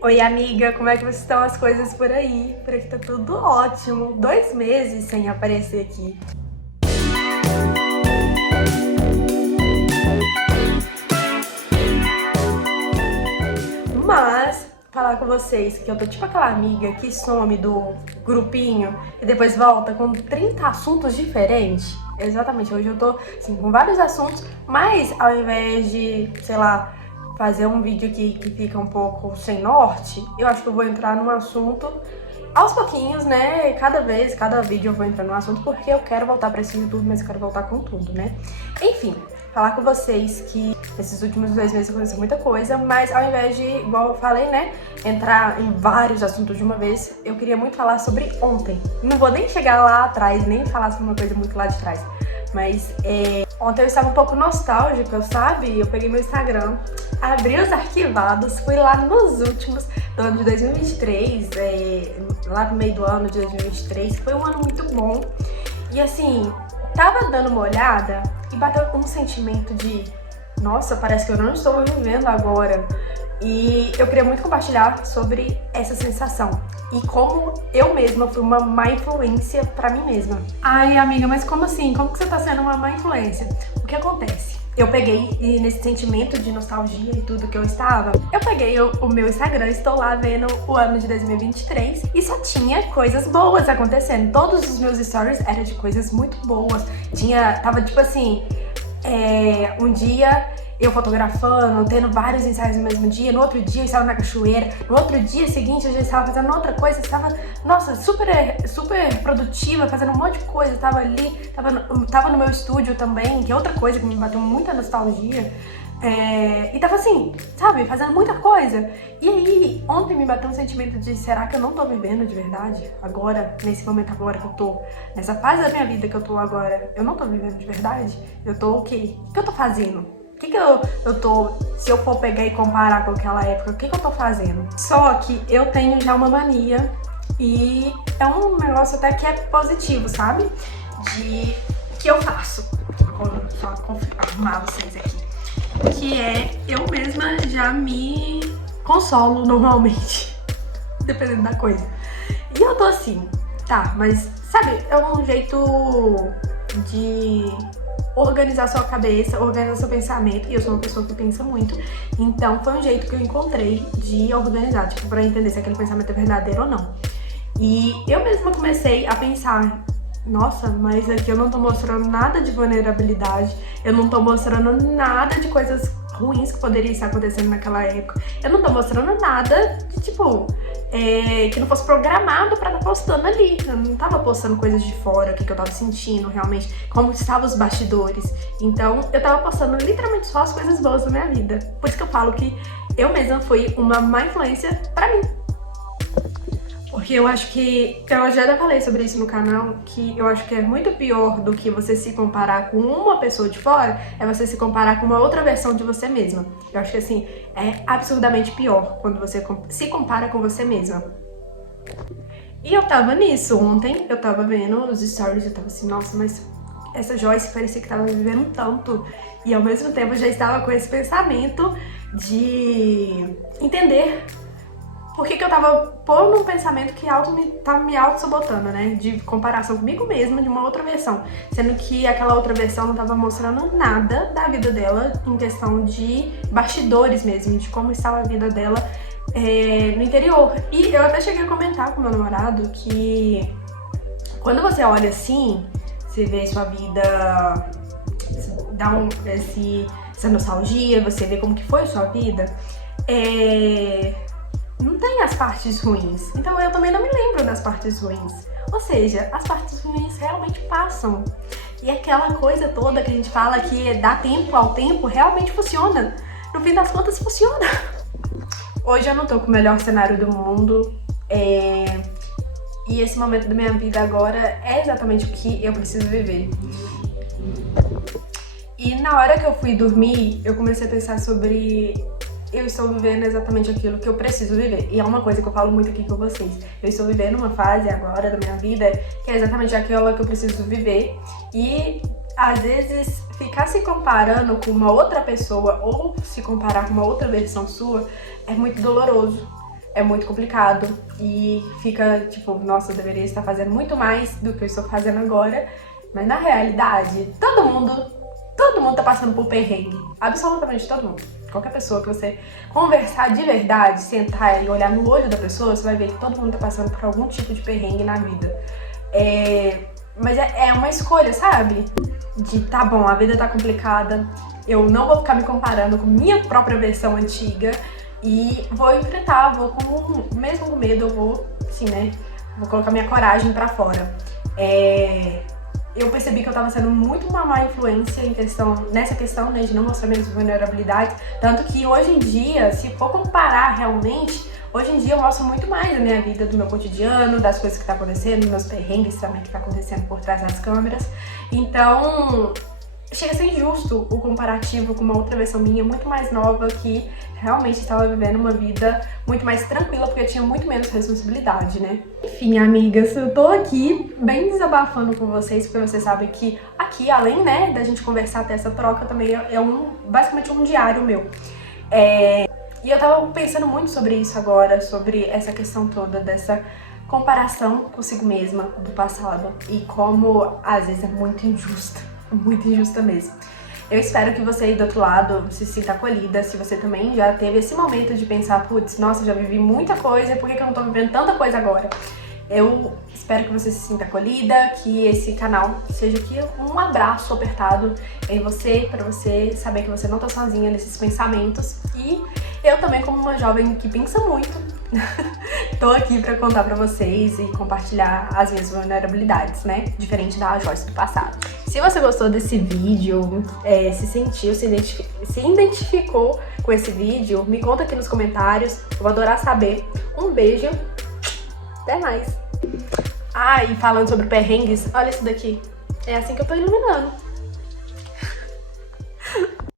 Oi, amiga, como é que estão as coisas por aí? Por aqui tá tudo ótimo. 2 meses sem aparecer aqui. Mas, falar com vocês que eu tô tipo aquela amiga que some do grupinho e depois volta com 30 assuntos diferentes. Exatamente, hoje eu tô assim, com vários assuntos, mas ao invés de, sei lá, fazer um vídeo que fica um pouco sem norte, eu acho que eu vou entrar num assunto aos pouquinhos, né? Cada vez, cada vídeo eu vou entrar num assunto porque eu quero voltar pra esse YouTube, mas eu quero voltar com tudo, né? Enfim, falar com vocês que esses últimos 2 meses aconteceu muita coisa, mas ao invés de, igual eu falei, né, entrar em vários assuntos de uma vez, eu queria muito falar sobre ontem. Não vou nem chegar lá atrás, nem falar sobre uma coisa muito lá de trás. Mas ontem eu estava um pouco nostálgica, sabe? Eu peguei meu Instagram, abri os arquivados, fui lá nos últimos do ano de 2023, lá no meio do ano de 2023, foi um ano muito bom. E assim, tava dando uma olhada e bateu um sentimento de nossa, parece que eu não estou vivendo agora. E eu queria muito compartilhar sobre essa sensação e como eu mesma fui uma má influência pra mim mesma. Ai, amiga, mas como assim? Como que você tá sendo uma má influência? O que acontece? Eu peguei, e nesse sentimento de nostalgia e tudo que eu estava, eu peguei o meu Instagram, estou lá vendo o ano de 2023 e só tinha coisas boas acontecendo. Todos os meus stories eram de coisas muito boas. Tava tipo assim, um dia eu fotografando, tendo vários ensaios no mesmo dia, no outro dia eu estava na cachoeira, no outro dia seguinte eu já estava fazendo outra coisa, estava, nossa, super produtiva, fazendo um monte de coisa, estava ali, tava no meu estúdio também, que é outra coisa que me bateu muita nostalgia, e tava assim, sabe, fazendo muita coisa. E aí, ontem me bateu um sentimento de, será que eu não tô vivendo de verdade? Agora, nesse momento agora que eu tô, nessa fase da minha vida que eu tô agora, eu não tô vivendo de verdade? Eu tô o quê? O que eu tô fazendo? O que eu tô, se eu for pegar e comparar com aquela época, o que eu tô fazendo? Só que eu tenho já uma mania e é um negócio até que é positivo, sabe? Que eu faço. Vou só confirmar vocês aqui. Que é, eu mesma já me consolo normalmente, dependendo da coisa. E eu tô assim, tá, mas sabe, é um jeito de organizar sua cabeça, organizar seu pensamento, e eu sou uma pessoa que pensa muito, então foi um jeito que eu encontrei de organizar, tipo, pra entender se aquele pensamento é verdadeiro ou não. E eu mesma comecei a pensar, nossa, mas aqui eu não tô mostrando nada de vulnerabilidade, eu não tô mostrando nada de coisas ruins que poderiam estar acontecendo naquela época, eu não tô mostrando nada de, tipo, que não fosse programado pra estar postando ali. Eu não tava postando coisas de fora, o que eu tava sentindo realmente, como estavam os bastidores. Então, eu tava postando literalmente só as coisas boas da minha vida. Por isso que eu falo que eu mesma fui uma má influência pra mim. Porque eu acho que, eu já falei sobre isso no canal, que eu acho que é muito pior do que você se comparar com uma pessoa de fora, é você se comparar com uma outra versão de você mesma. Eu acho que assim, é absurdamente pior quando você se compara com você mesma. E eu tava nisso ontem, eu tava vendo os stories, eu tava assim, nossa, mas essa Joyce parecia que tava vivendo tanto. E ao mesmo tempo eu já estava com esse pensamento de entender por que eu tava pondo um pensamento que tava me auto-sabotando, né? De comparação comigo mesma, de uma outra versão. Sendo que aquela outra versão não tava mostrando nada da vida dela em questão de bastidores mesmo, de como estava a vida dela no interior. E eu até cheguei a comentar com meu namorado que quando você olha assim, você vê sua vida, dá essa nostalgia, você vê como que foi a sua vida, não tem as partes ruins. Então eu também não me lembro das partes ruins. Ou seja, as partes ruins realmente passam. E aquela coisa toda que a gente fala que dá tempo ao tempo, realmente funciona. No fim das contas, funciona. Hoje eu não tô com o melhor cenário do mundo. E esse momento da minha vida agora é exatamente o que eu preciso viver. E na hora que eu fui dormir, eu comecei a pensar sobre eu estou vivendo exatamente aquilo que eu preciso viver. E é uma coisa que eu falo muito aqui com vocês. Eu estou vivendo uma fase agora da minha vida que é exatamente aquela que eu preciso viver. E às vezes ficar se comparando com uma outra pessoa ou se comparar com uma outra versão sua é muito doloroso. é muito complicado e fica tipo, nossa, eu deveria estar fazendo muito mais do que eu estou fazendo agora, mas na realidade, todo mundo tá passando por perrengue, absolutamente todo mundo. Qualquer pessoa que você conversar de verdade, sentar e olhar no olho da pessoa, você vai ver que todo mundo tá passando por algum tipo de perrengue na vida. Mas é uma escolha, sabe? De tá bom, a vida tá complicada, eu não vou ficar me comparando com minha própria versão antiga e vou enfrentar, mesmo com medo, eu vou, assim, né? Vou colocar minha coragem pra fora. Eu percebi que eu tava sendo muito uma má influência nessa questão, né, de não mostrar minhas vulnerabilidades. Tanto que hoje em dia, se for comparar realmente, hoje em dia eu mostro muito mais da minha vida, do meu cotidiano, das coisas que tá acontecendo, dos meus perrengues também que tá acontecendo por trás das câmeras. Então, chega a ser injusto o comparativo com uma outra versão minha, muito mais nova, que realmente estava vivendo uma vida muito mais tranquila, porque eu tinha muito menos responsabilidade, né? Enfim, amigas, eu tô aqui bem desabafando com vocês, porque vocês sabem que aqui, além, né, da gente conversar, ter essa troca, também basicamente um diário meu. E eu tava pensando muito sobre isso agora, sobre essa questão toda dessa comparação consigo mesma do passado e como às vezes é muito injusta mesmo. Eu espero que você aí do outro lado se sinta acolhida, se você também já teve esse momento de pensar, putz, nossa, já vivi muita coisa, por que eu não tô vivendo tanta coisa agora? Eu espero que você se sinta acolhida, que esse canal seja aqui um abraço apertado em você, pra você saber que você não tá sozinha nesses pensamentos. E eu também, como uma jovem que pensa muito, tô aqui pra contar pra vocês e compartilhar as minhas vulnerabilidades, né? Diferente da Joyce do passado. Se você gostou desse vídeo, se identificou com esse vídeo, me conta aqui nos comentários, eu vou adorar saber. Um beijo, até mais! E falando sobre perrengues, olha isso daqui. É assim que eu tô iluminando.